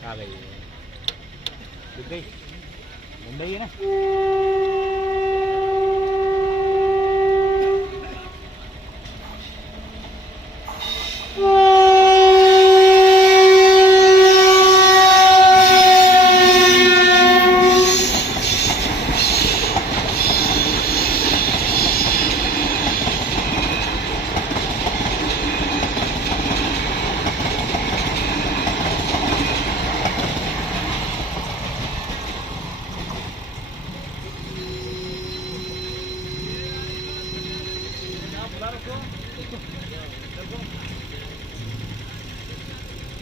आ गई है, दिख गई, बंद ही है ना।